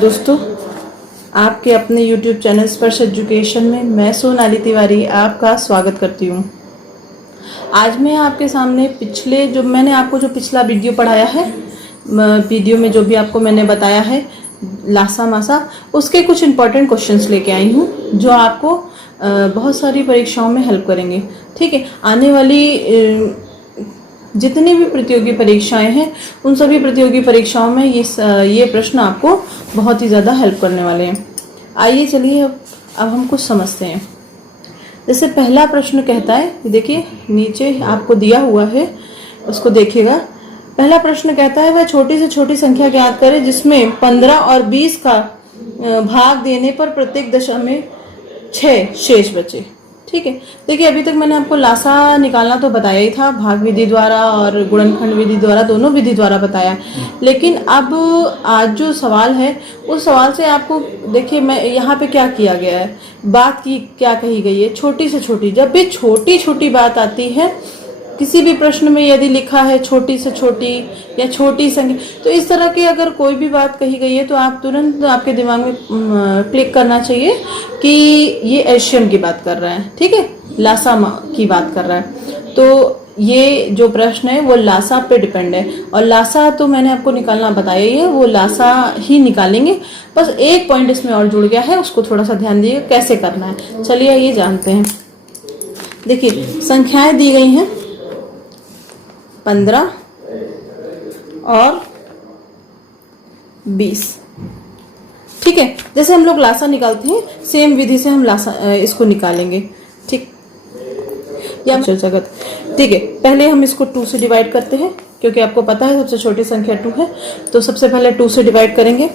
दोस्तों, आपके अपने YouTube चैनल स्पर्श एजुकेशन में मैं सोनाली तिवारी आपका स्वागत करती हूँ। आज मैं आपके सामने मैंने आपको जो पिछला वीडियो पढ़ाया है, वीडियो में जो भी आपको मैंने बताया है लासा मासा, उसके कुछ इम्पोर्टेंट क्वेश्चंस लेके आई हूँ जो आपको बहुत सारी परीक्षाओं में हेल्प करेंगे। ठीक है, आने वाली जितनी भी प्रतियोगी परीक्षाएं हैं उन सभी प्रतियोगी परीक्षाओं में ये प्रश्न आपको बहुत ही ज़्यादा हेल्प करने वाले हैं। आइए चलिए अब हम कुछ समझते हैं। जैसे पहला प्रश्न कहता है, देखिए नीचे आपको दिया हुआ है, उसको देखिएगा। पहला प्रश्न कहता है वह छोटी से छोटी संख्या ज्ञात करें जिसमें 15 और 20 का भाग देने पर प्रत्येक दशा में 6 शेष बचे। ठीक है, देखिए अभी तक मैंने आपको लासा निकालना तो बताया ही था, भाग विधि द्वारा और गुणनखंड विधि द्वारा, दोनों विधि द्वारा बताया। लेकिन अब आज जो सवाल है उस सवाल से आपको देखिए मैं यहाँ पे क्या किया गया है, बात की क्या कही गई है, छोटी से छोटी। जब भी छोटी छोटी बात आती है किसी भी प्रश्न में, यदि लिखा है छोटी से छोटी या छोटी संख्या, तो इस तरह की अगर कोई भी बात कही गई है तो आप तुरंत आपके दिमाग में क्लिक करना चाहिए कि ये एलसीएम की बात कर रहा है। ठीक है, लासा की बात कर रहा है। तो ये जो प्रश्न है वो लासा पे डिपेंड है, और लासा तो मैंने आपको निकालना बताया ही है, वो लासा ही निकालेंगे। बस एक पॉइंट इसमें और जुड़ गया है, उसको थोड़ा सा ध्यान दीजिए कैसे करना है। चलिए ये जानते हैं। देखिए संख्याएं दी गई हैं 15 और 20। ठीक है, जैसे हम लोग लासा निकालते हैं सेम विधि से हम लासा इसको निकालेंगे। ठीक या जगत। ठीक है, पहले हम इसको 2 से डिवाइड करते हैं क्योंकि आपको पता है सबसे छोटी संख्या 2 है। तो सबसे पहले 2 से डिवाइड करेंगे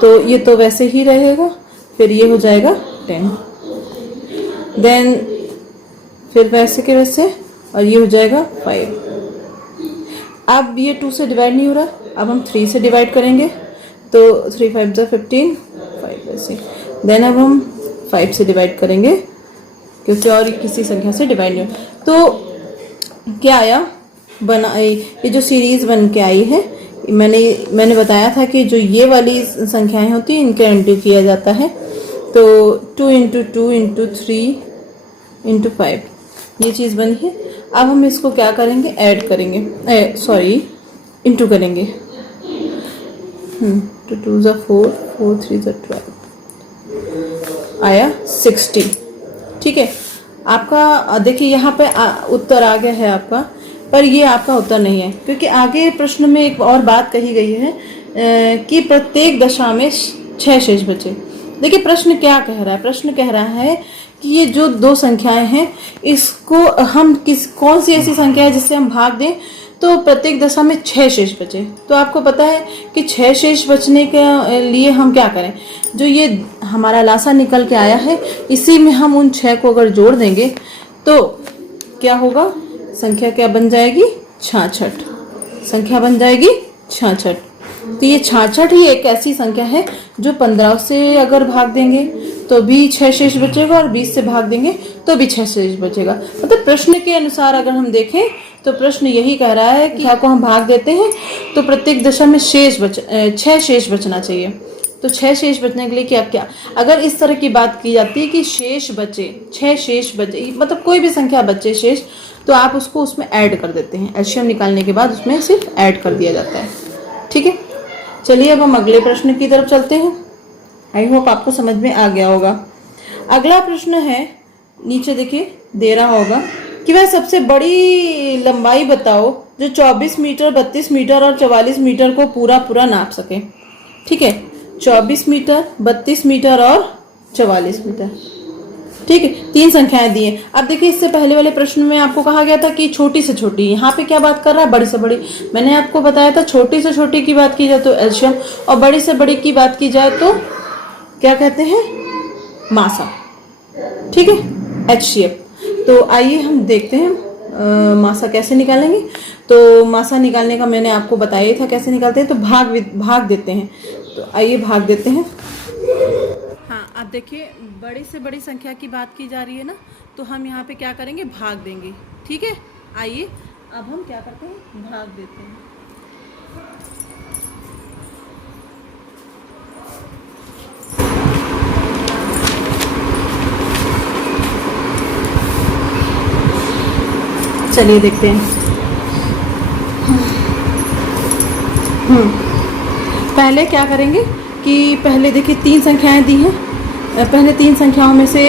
तो ये तो वैसे ही रहेगा, फिर ये हो जाएगा 10, देन फिर वैसे के वैसे, और ये हो जाएगा 5। अब ये 2 से डिवाइड नहीं हो रहा, अब हम 3 से डिवाइड करेंगे तो 3 5 जा 15, 5 ऐसे। देन अब हम 5 से डिवाइड करेंगे क्योंकि और किसी संख्या से डिवाइड नहीं हो। तो क्या आया ये जो सीरीज बन के आई है, मैंने बताया था कि जो ये वाली संख्याएं होती हैं इनका इंटू किया जाता है। तो 2 इंटू 2 इंटू 3 इंटू 5 ये चीज़ बनी है। अब हम इसको क्या करेंगे, ऐड करेंगे, इंटू करेंगे। 2 2 जा 4, 4 3 जा 12, आया 60। ठीक है, आपका देखिए यहाँ पे उत्तर आ गया है आपका, पर ये आपका उत्तर नहीं है क्योंकि आगे प्रश्न में एक और बात कही गई है कि प्रत्येक दशा में 6 शेष बचे। देखिए प्रश्न क्या कह रहा है, प्रश्न कह रहा है कि ये जो 2 संख्याएं हैं इसको हम कौन सी ऐसी संख्या है जिससे हम भाग दें तो प्रत्येक दशा में 6 शेष बचे। तो आपको पता है कि 6 शेष बचने के लिए हम क्या करें, जो ये हमारा लासा निकल के आया है इसी में हम उन 6 को अगर जोड़ देंगे तो क्या होगा, संख्या क्या बन जाएगी, 66। संख्या बन जाएगी 66। तो ये 66 ही एक ऐसी संख्या है जो 15 से अगर भाग देंगे तो भी 6 शेष बचेगा और 20 से भाग देंगे तो भी 6 शेष बचेगा। मतलब प्रश्न के अनुसार अगर हम देखें तो प्रश्न यही कह रहा है कि संख्या को हम भाग देते हैं तो प्रत्येक दशा में 6 शेष बचना चाहिए। तो 6 शेष बचने के लिए क्या अगर इस तरह की बात की जाती है कि शेष बचे, 6 शेष बचे, मतलब कोई भी संख्या बचे शेष, तो आप उसको उसमें ऐड कर देते हैं। एलसीएम निकालने के बाद उसमें सिर्फ ऐड कर दिया जाता है। ठीक है, चलिए अब हम अगले प्रश्न की तरफ चलते हैं। आई होप आपको समझ में आ गया होगा। अगला प्रश्न है, नीचे देखिए दे रहा होगा कि वह सबसे बड़ी लंबाई बताओ जो 24 मीटर, 32 मीटर और 44 मीटर को पूरा नाप सके। ठीक है, 24 मीटर, 32 मीटर और 44 मीटर। ठीक है, 3 संख्याएं दी हैं। अब देखिए इससे पहले वाले प्रश्न में आपको कहा गया था कि छोटी से छोटी, यहाँ पे क्या बात कर रहा है, बड़ी से बड़ी। मैंने आपको बताया था छोटी से छोटी की बात की जाए तो एलसीएम, और बड़ी से बड़ी की बात की जाए तो क्या कहते हैं, मासा। ठीक है, एचसीएफ। तो आइए हम देखते हैं मासा कैसे निकालेंगे। तो मासा निकालने का मैंने आपको बताया था कैसे निकालते हैं। तो भाग देते हैं। तो आइए भाग देते हैं। हाँ, अब देखिए बड़ी से बड़ी संख्या की बात की जा रही है ना, तो हम यहाँ पे क्या करेंगे, भाग देंगे। ठीक है, आइए अब हम क्या करते हैं, भाग देते हैं। चलिए देखते हैं। पहले क्या करेंगे कि पहले देखिए 3 संख्याएं दी हैं। पहले 3 संख्याओं में से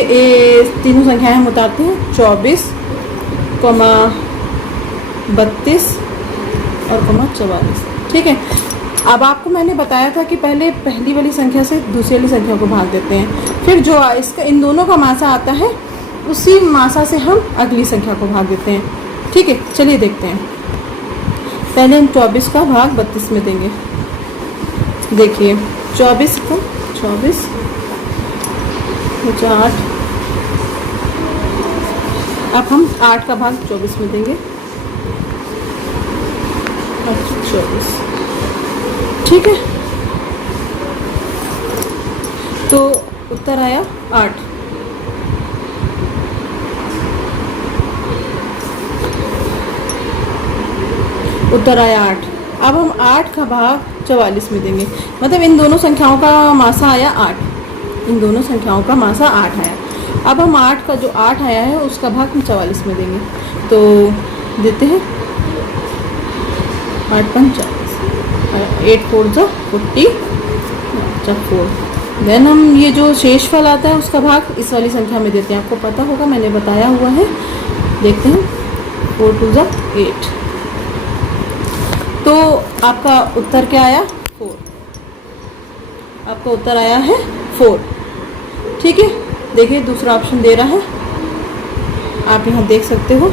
तीनों संख्याएं हम उतारते हैं, 24, 32 और 44। ठीक है। अब आपको मैंने बताया था कि पहले पहली वाली संख्या से दूसरी वाली संख्या को भाग देते हैं, फिर जो इसका इन दोनों का मासा आता है उसी मासा से हम अगली संख्या को भाग देते हैं। ठीक है, चलिए देखते हैं। पहले हम 24 का भाग 32 में देंगे। देखिए 24 को 24 8, अब हम 8 का भाग 24 में देंगे। 24। ठीक है, तो उत्तर आया 8। उत्तर आया 8। अब हम 8 का भाग 44 में देंगे, मतलब इन दोनों संख्याओं का मासा आया 8। इन दोनों संख्याओं का मासा 8 आया। अब हम 8 का जो 8 आया है उसका भाग हम 44 में देंगे, तो देते हैं 8 पंच 8 4 जा 40 4। देन हम ये जो शेष फल आता है उसका भाग इस वाली संख्या में देते हैं। आपको पता होगा, मैंने बताया हुआ है। देखते हैं 4 2 जा 8। तो आपका उत्तर क्या आया? 4। आपका उत्तर आया है 4। ठीक है, देखिए दूसरा ऑप्शन दे रहा है, आप यहाँ देख सकते हो,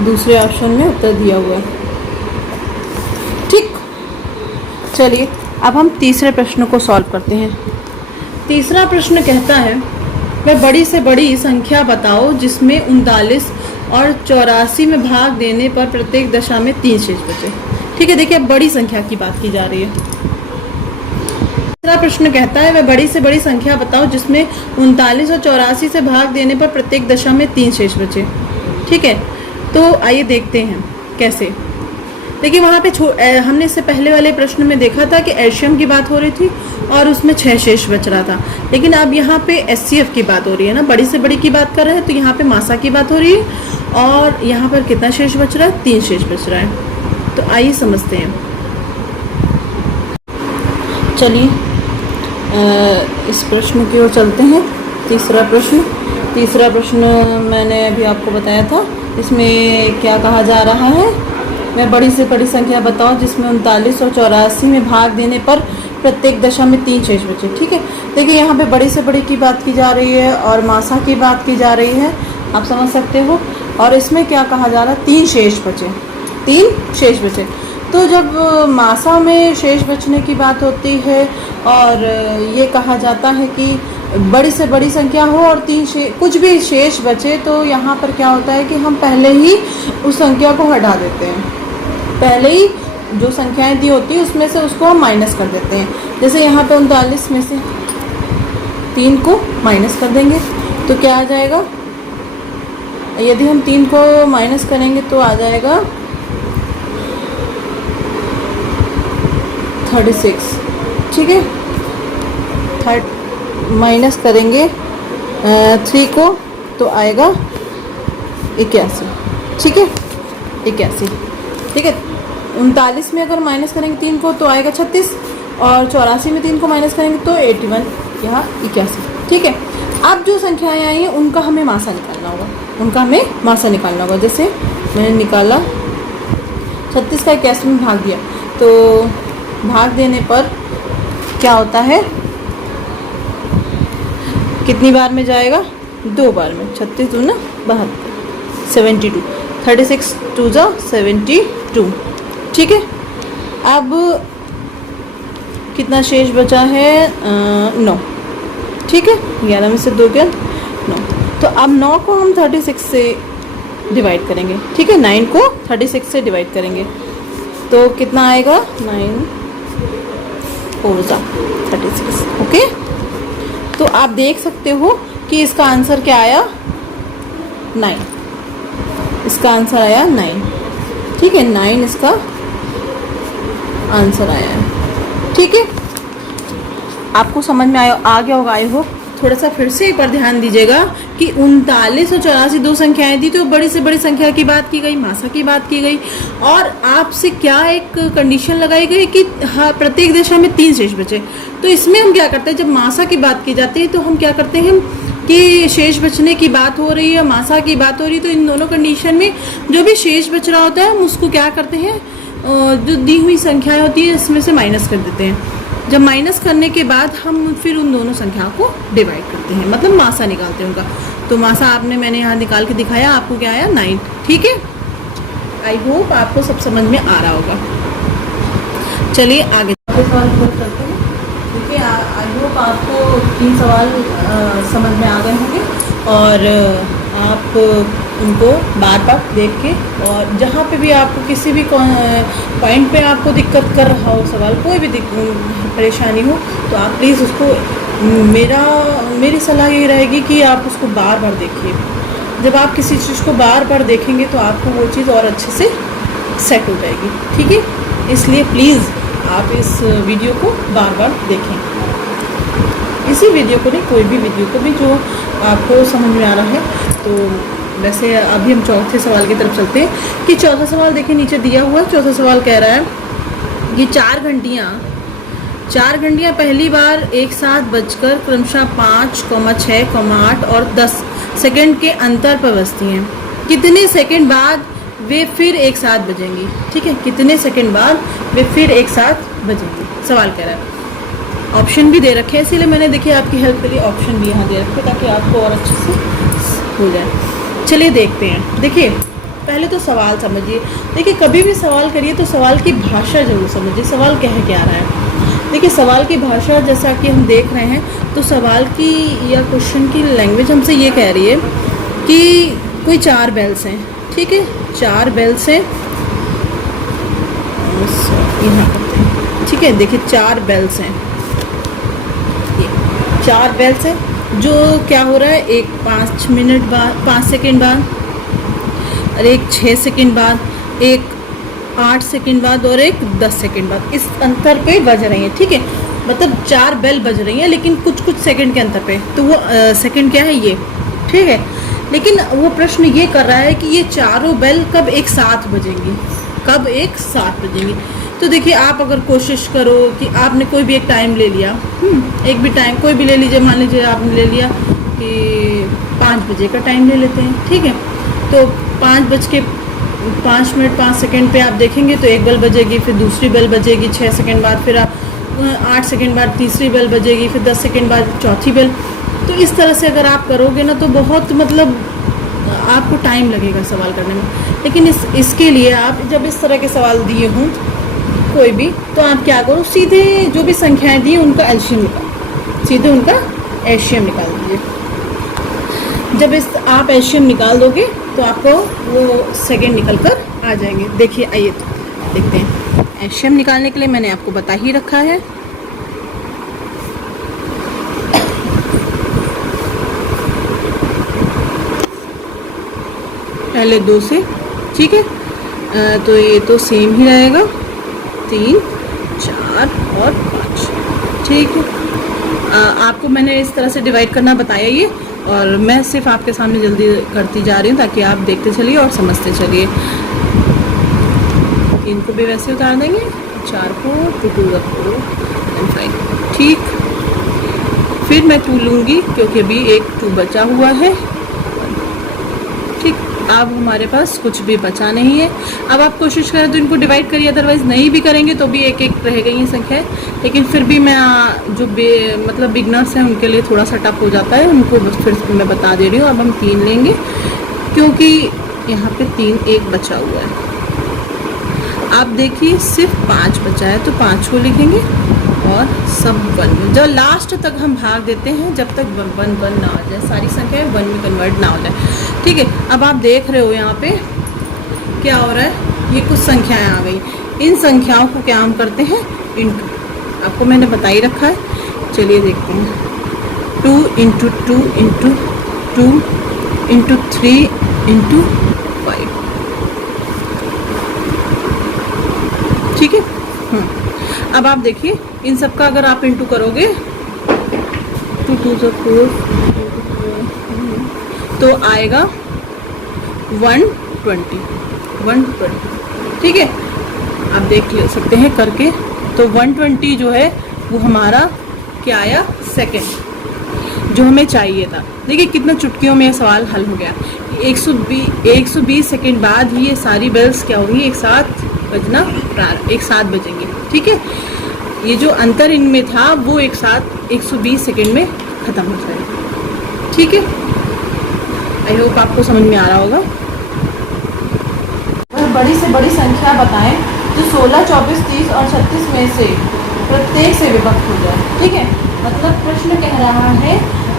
दूसरे ऑप्शन में उत्तर दिया हुआ है। ठीक, चलिए अब हम तीसरे प्रश्न को सॉल्व करते हैं। तीसरा प्रश्न कहता है, वह बड़ी से बड़ी संख्या बताओ जिसमें 39 और 84 में भाग देने पर प्रत्येक दशा में 3 शेष बचे। ठीक है, देखिए अब बड़ी संख्या की बात की जा रही है। तीसरा प्रश्न कहता है, वह बड़ी से बड़ी संख्या बताओ जिसमें 39 और 84 से भाग देने पर प्रत्येक दशा में 3 शेष बचे। ठीक है, तो आइए देखते हैं कैसे। देखिए वहाँ पे हमने इससे पहले वाले प्रश्न में देखा था कि एल्शियम की बात हो रही थी और उसमें 6 शेष बच रहा था, लेकिन अब यहाँ पे एचसीएफ की बात हो रही है ना, बड़ी से बड़ी की बात कर रहे हैं, तो यहाँ पे मासा की बात हो रही है और यहाँ पर कितना शेष बच रहा है? 3 शेष बच रहा है। तो आइए समझते हैं। चलिए इस प्रश्न की ओर चलते हैं। तीसरा प्रश्न मैंने अभी आपको बताया था, इसमें क्या कहा जा रहा है, मैं बड़ी से बड़ी संख्या बताओ जिसमें 39 और 84 में भाग देने पर प्रत्येक दशा में 3 शेष बचे। ठीक है, देखिए यहाँ पे बड़ी से बड़ी की बात की जा रही है और मासा की बात की जा रही है, आप समझ सकते हो। और इसमें क्या कहा जा रहा है? 3 शेष बचे, 3 शेष बचे। तो जब मासा में शेष बचने की बात होती है और ये कहा जाता है कि बड़ी से बड़ी संख्या हो और 3 कुछ भी शेष बचे, तो यहाँ पर क्या होता है कि हम पहले ही उस संख्या को हटा देते हैं। पहले ही जो संख्याएं दी होती है उसमें से उसको हम माइनस कर देते हैं। जैसे यहाँ पे 39 में से 3 को माइनस कर देंगे तो क्या आ जाएगा? यदि हम 3 को माइनस करेंगे तो आ जाएगा 36। ठीक है, माइनस करेंगे 3 को तो आएगा 81। ठीक है, 81। ठीक है, 39 में अगर माइनस करेंगे 3 को तो आएगा 36 और 84 में 3 को माइनस करेंगे तो 81, यहाँ 81। ठीक है, अब जो संख्याएं आई हैं उनका हमें मासा निकालना होगा। जैसे मैंने निकाला 36 का 81 में भाग दिया, तो भाग देने पर क्या होता है, कितनी बार में जाएगा? 2 बार में। 36 दूना 72, 72। 36 2 जा 72। ठीक है, अब कितना शेष बचा है? 9। ठीक है, 11 में से 2 गया 9। तो अब 9 को हम 36 से डिवाइड करेंगे। ठीक है, 9 को 36 से डिवाइड करेंगे तो कितना आएगा? 9 4 जा 36। ओके, तो आप देख सकते हो कि इसका आंसर क्या आया? 9। इसका आंसर आया 9। ठीक है, 9 इसका आंसर आया है। ठीक है, आपको समझ में आ गया होगा आई होप। थोड़ा सा फिर से एक बार ध्यान दीजिएगा कि 39 और 84 दो संख्याएं थी, तो बड़ी से बड़ी संख्या की बात की गई, मासा की बात की गई, और आपसे क्या एक कंडीशन लगाई गई कि हाँ प्रत्येक दिशा में 3 शेष बचे। तो इसमें हम क्या करते हैं, जब मासा की बात की जाती है तो हम क्या करते हैं कि शेष बचने की बात हो रही है, मासा की बात हो रही है, तो इन दोनों कंडीशन में जो भी शेष बच रहा होता है हम उसको क्या करते हैं, जो दी हुई संख्याएं होती है इसमें से माइनस कर देते हैं। जब माइनस करने के बाद हम फिर उन दोनों संख्याओं को डिवाइड करते हैं, मतलब मासा निकालते हैं उनका। तो मासा मैंने यहाँ निकाल के दिखाया, आपको क्या आया 9। ठीक है, आई होप आपको सब समझ में आ रहा होगा। चलिए आगे सवाल करते हैं। देखिए आई होप आपको 3 सवाल समझ में आ गए होंगे, और आप उनको बार बार देख के, और जहाँ पे भी आपको किसी भी पॉइंट पे आपको दिक्कत कर रहा हो सवाल, कोई भी परेशानी हो, तो आप प्लीज़ उसको, मेरी सलाह ये रहेगी कि आप उसको बार बार देखिए। जब आप किसी चीज़ को बार बार देखेंगे तो आपको वो चीज़ और अच्छे से सेट हो जाएगी। ठीक है, इसलिए प्लीज़ आप इस वीडियो को बार बार देखें। इसी वीडियो को नहीं, कोई भी वीडियो को भी जो आपको समझ में आ रहा है। तो वैसे अभी हम चौथे सवाल की तरफ चलते हैं कि चौथा सवाल देखिए नीचे दिया हुआ है। चौथा सवाल कह रहा है कि 4 घंटियाँ पहली बार एक साथ बजकर क्रमशः 5, 6, 8 और 10 सेकंड के अंतर पर बजती हैं। कितने सेकंड बाद वे फिर एक साथ बजेंगी? ठीक है, कितने सेकंड बाद वे फिर एक साथ बजेंगी, सवाल कह रहा है। ऑप्शन भी दे रखे हैं, इसीलिए मैंने देखिए आपकी हेल्प के लिए ऑप्शन भी यहाँ दे रखे ताकि आपको और अच्छे से हो जाए। चलिए देखते हैं। देखिए पहले तो सवाल समझिए। देखिए कभी भी सवाल करिए तो सवाल की भाषा जरूर समझिए, सवाल कह क्या रहा है। देखिए सवाल की भाषा जैसा कि हम देख रहे हैं, तो सवाल की या क्वेश्चन की लैंग्वेज हमसे ये कह रही है कि कोई 4 बेल्स हैं। ठीक है, 4 बेल्स हैं यहाँ करते हैं। ठीक है, देखिए 4 बेल्स हैं, 4 बेल्स हैं। जो क्या हो रहा है, एक 5 मिनट बाद, 5 सेकंड बाद, और एक 6 सेकंड बाद, एक 8 सेकंड बाद, और एक 10 सेकंड बाद, इस अंतर पे बज रही हैं। ठीक है, मतलब 4 बेल बज रही हैं लेकिन कुछ कुछ सेकंड के अंतर पे। तो वो सेकंड क्या है ये। ठीक है, लेकिन वो प्रश्न ये कर रहा है कि ये चारों बेल कब एक साथ बजेंगी, कब एक साथ बजेंगी। तो देखिए आप अगर कोशिश करो कि आपने कोई भी एक टाइम ले लिया, एक भी टाइम कोई भी ले लीजिए, मान लीजिए आपने ले लिया कि 5 बजे का टाइम ले लेते हैं। ठीक है, तो 5 मिनट 5 सेकंड पे आप देखेंगे तो एक बेल बजेगी, फिर दूसरी बेल बजेगी 6 सेकंड बाद, फिर आप 8 सेकंड बाद तीसरी बेल बजेगी, फिर 10 सेकंड बाद चौथी बेल। तो इस तरह से अगर आप करोगे ना तो बहुत मतलब आपको टाइम लगेगा सवाल करने में। लेकिन इसके लिए आप जब इस तरह के सवाल दिए हों कोई भी, तो आप क्या करो, सीधे जो भी संख्याएं दी उनका एलसीएम निकाल, सीधे उनका एलसीएम निकाल दीजिए। जब आप एलसीएम निकाल दोगे तो आपको वो सेकंड निकल कर आ जाएंगे। देखिए आइए तो देखते हैं। एलसीएम निकालने के लिए मैंने आपको बता ही रखा है। पहले 2 से, ठीक है, तो ये तो सेम ही रहेगा, 3, 4 और 5। ठीक है, आपको मैंने इस तरह से डिवाइड करना बताया ये, और मैं सिर्फ आपके सामने जल्दी करती जा रही हूँ ताकि आप देखते चलिए और समझते चलिए। इनको भी वैसे उतार देंगे, 4 को 2 2 4 and 5। ठीक, फिर मैं 2 लूँगी क्योंकि अभी एक 2 बचा हुआ है। ठीक, अब हमारे पास कुछ भी बचा नहीं है। अब आप कोशिश करें तो इनको डिवाइड करिए, अदरवाइज़ नहीं भी करेंगे तो भी एक एक रह गई ये संख्या है। लेकिन फिर भी मैं जो मतलब बिगनर्स हैं उनके लिए थोड़ा सा टफ हो जाता है, उनको फिर मैं बता दे रही हूँ। अब हम 3 लेंगे क्योंकि यहाँ पे 3 एक बचा हुआ है। आप देखिए सिर्फ 5 बचा है तो 5 को लिखेंगे और सब 1 में, जब लास्ट तक हम भाग देते हैं जब तक 1 ना आ जाए, सारी संख्याएं 1 में कन्वर्ट ना हो जाए। ठीक है, अब आप देख रहे हो यहाँ पे क्या हो रहा है, ये कुछ संख्याएं आ गई। इन संख्याओं को क्या हम करते हैं, इंटू, आपको मैंने बता ही रखा है। चलिए देखते हैं, 2 × 2 × 2 × 3 × 5। ठीक है, अब आप देखिए इन सब का अगर आप इंटू करोगे 2 2 ज़ा 4, तो आएगा 120। ठीक है, आप देख ले सकते हैं करके। तो 120 जो है वो हमारा क्या आया, सेकंड, जो हमें चाहिए था। देखिए कितना चुटकियों में सवाल हल हो गया। 120 सेकंड बाद ही ये सारी बेल्स क्या होगी, एक साथ बजेंगे। ठीक है, ये जो अंतर इनमें था वो एक साथ 120 सेकंड में ख़त्म हो जाएगा। ठीक है, आई होप आपको समझ में आ रहा होगा। वह बड़ी से बड़ी संख्या बताएं जो 16, 24, 30 और 36 में से प्रत्येक से विभक्त हो जाए। ठीक है, मतलब प्रश्न कह रहा है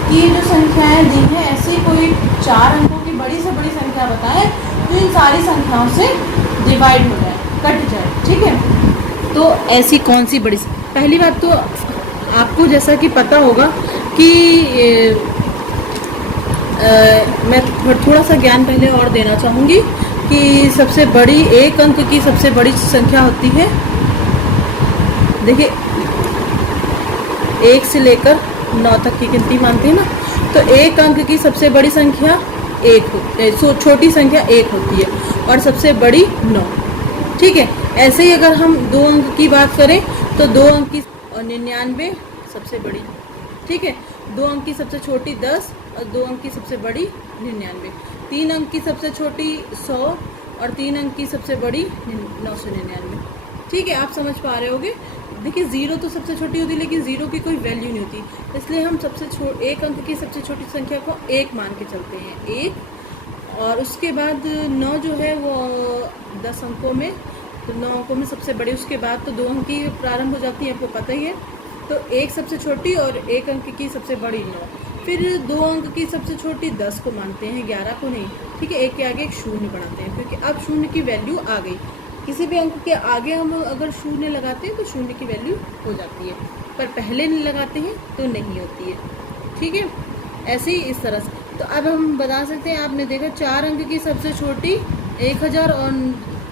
कि ये जो संख्याएं दी हैं ऐसी कोई 4 अंकों की बड़ी से बड़ी संख्या बताएं जो इन सारी संख्याओं से डिवाइड हो जाए, कट जाए। ठीक है, तो ऐसी कौन सी बड़ी, पहली बात तो आपको जैसा कि पता होगा कि मैं थोड़ा सा ज्ञान पहले और देना चाहूँगी कि सबसे बड़ी एक अंक की सबसे बड़ी संख्या होती है, देखिए 1 से लेकर 9 तक की गिनती मानते हैं ना, तो एक अंक की सबसे बड़ी संख्या छोटी संख्या 1 होती है और सबसे बड़ी 9। ठीक है, ऐसे ही अगर हम 2 अंक की बात करें तो 2 अंक की 99 सबसे बड़ी। ठीक है, 2 अंक की सबसे छोटी 10 और 2 अंक की सबसे बड़ी 99। 3 अंक की सबसे छोटी 100 और 3 अंक की सबसे बड़ी 999। ठीक है, आप समझ पा रहे होगे। देखिए 0 तो सबसे छोटी होती है लेकिन 0 की कोई वैल्यू नहीं होती, इसलिए हम एक अंक की सबसे छोटी संख्या को 1 मान के चलते हैं, 1। और उसके बाद 9 जो है वो 10 अंकों में, तो 9 अंकों में सबसे बड़ी, उसके बाद तो 2 अंक की प्रारंभ हो जाती है, आपको पता ही है। तो 1 सबसे छोटी और 1 अंक की सबसे बड़ी 9। फिर 2 अंक की सबसे छोटी 10 को मानते हैं, 11 को नहीं। ठीक है, 1 के आगे एक 0 बढ़ाते हैं क्योंकि अब 0 की वैल्यू आ गई। किसी भी अंक के आगे हम अगर 0 लगाते हैं तो 0 की वैल्यू हो जाती है, पर पहले नहीं लगाते हैं तो नहीं होती है। ठीक है, ऐसे ही इस तरह से। तो अब हम बता सकते हैं, आपने देखा 4 अंक की सबसे छोटी 1000 और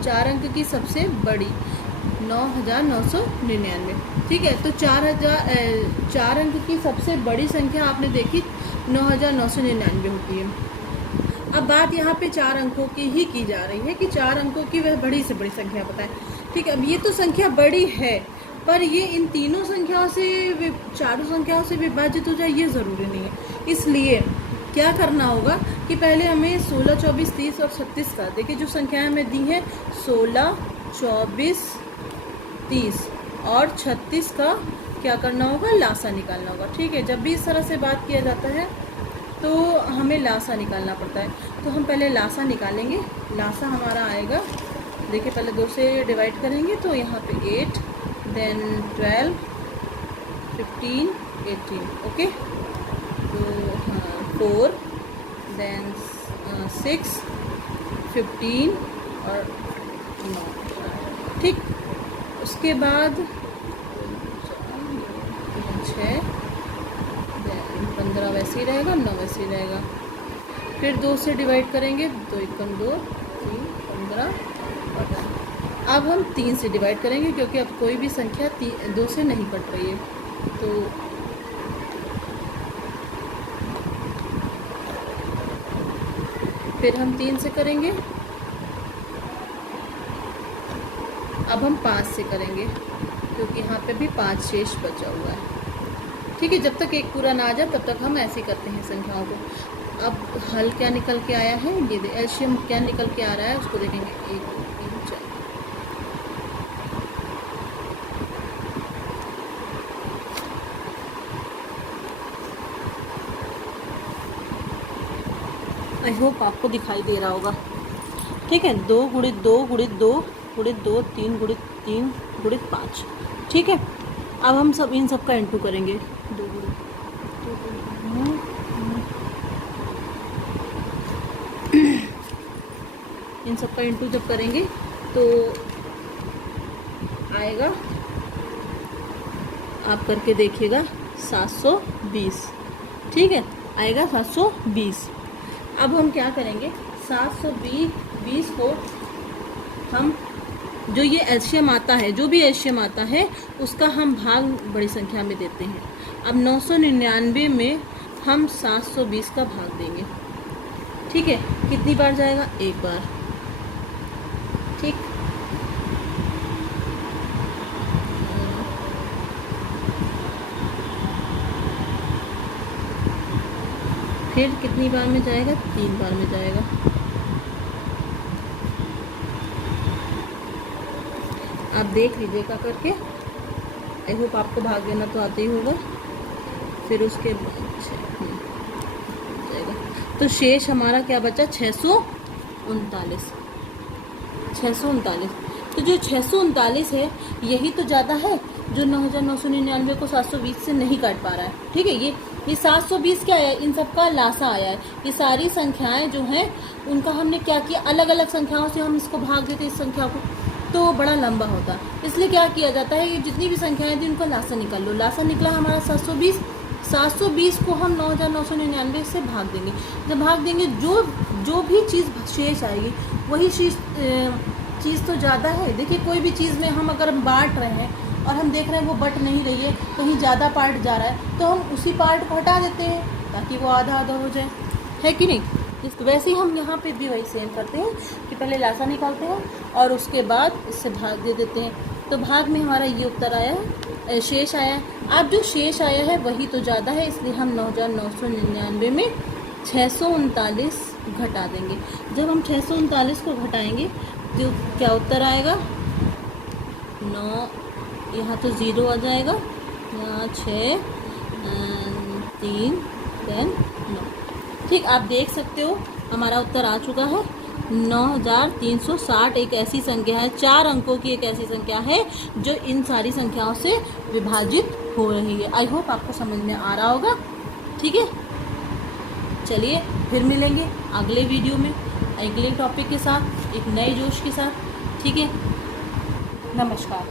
4 अंक की सबसे बड़ी 9999। ठीक है, तो 4 अंक की सबसे बड़ी संख्या आपने देखी 9999 होती है। अब बात यहाँ पे 4 अंकों की ही की जा रही है कि 4 अंकों की वह बड़ी से बड़ी संख्या बताएं। ठीक है, अब ये तो संख्या बड़ी है, पर ये इन तीनों संख्याओं से, चारों संख्याओं से विभाजित हो जाए ये ज़रूरी नहीं है। इसलिए क्या करना होगा कि पहले हमें 16, 24, 30 और 36 का, देखिए जो संख्याएं हमें दी हैं 16, 24, 30 और 36 का क्या करना होगा, लासा निकालना होगा। ठीक है, जब भी इस तरह से बात किया जाता है तो हमें लासा निकालना पड़ता है, तो हम पहले लासा निकालेंगे। लासा हमारा आएगा, देखिए पहले 2 से डिवाइड करेंगे तो यहाँ पे 8, देन 12, 15, 18। ओके, तो 4, देन 6, 15 और 9। ठीक, उसके बाद 6, 15 वैसे ही रहेगा, 9 वैसे ही रहेगा। फिर 2 से डिवाइड करेंगे तो 1, 2, 3, 15 और 9। अब हम 3 से डिवाइड करेंगे क्योंकि अब कोई भी संख्या 2 से नहीं कट रही है, तो फिर हम 3 से करेंगे। अब हम 5 से करेंगे क्योंकि यहाँ पे भी 5 शेष बचा हुआ है। ठीक है, जब तक एक पूरा ना आ जाए तब तक हम ऐसे करते हैं संख्याओं को। अब हल क्या निकल के आया है, ये एलसीएम क्या निकल के आ रहा है उसको देखेंगे। 1, 2, 3, 4। आई होप आपको दिखाई दे रहा होगा। ठीक है, 2 गुणित 2 गुणित 2 गुणित 2, 3 गुणित 3 गुणित 5। ठीक है, अब हम सब इन सब का इंटू करेंगे। 2 गुणित 2, इन सब का इंटू जब करेंगे तो आएगा, आप करके देखिएगा 720। ठीक है, आएगा 720। अब हम क्या करेंगे, 720 को हम जो ये एलसीएम आता है, जो भी एलसीएम आता है उसका हम भाग बड़ी संख्या में देते हैं। अब 999 में हम 720 का भाग देंगे। ठीक है, कितनी बार जाएगा? एक बार। ठीक, फिर कितनी बार में जाएगा? 3 बार में जाएगा। आप देख लीजिएगा करके। आई होप आपको भाग देना तो आते ही होगा। फिर उसके बाद जाएगा तो शेष हमारा क्या बचा? 639। 639। तो जो 639 है यही तो ज़्यादा है, जो 9999 को 720 से नहीं काट पा रहा है। ठीक है, ये 720 क्या है? इन सबका लासा आया है। ये सारी संख्याएं जो हैं उनका हमने क्या किया? अलग अलग संख्याओं से हम इसको भाग देते इस संख्या को, तो बड़ा लंबा होता। इसलिए क्या किया जाता है, ये जितनी भी संख्याएं थी उनका लासा निकाल लो। लासा निकला हमारा 720। 720 को हम 9999 से भाग देंगे। जब भाग देंगे जो भी चीज़ शेष आएगी वही चीज़ तो ज़्यादा है। देखिए, कोई भी चीज़ में हम अगर बांट रहे हैं और हम देख रहे हैं वो बट नहीं रही है, कहीं ज़्यादा पार्ट जा रहा है, तो हम उसी पार्ट को हटा देते हैं ताकि वो आधा आधा हो जाए, है कि नहीं? वैसे ही हम यहाँ पे भी वही सेम करते हैं कि पहले लासा निकालते हैं और उसके बाद इससे भाग दे देते हैं। तो भाग में हमारा ये उत्तर आया है, शेष आया है। अब जो शेष आया है वही तो ज़्यादा है, इसलिए हम 9999 में 639 घटा देंगे। जब हम 639 को घटाएंगे तो क्या उत्तर आएगा? 9, यहाँ तो 0 आ जाएगा, यहाँ 6 3 10 9। ठीक, आप देख सकते हो हमारा उत्तर आ चुका है 9360। एक ऐसी संख्या है, 4 अंकों की एक ऐसी संख्या है जो इन सारी संख्याओं से विभाजित हो रही है। आई होप आपको समझ में आ रहा होगा। ठीक है, चलिए फिर मिलेंगे अगले वीडियो में अगले टॉपिक के साथ, एक नए जोश के साथ। ठीक है, नमस्कार।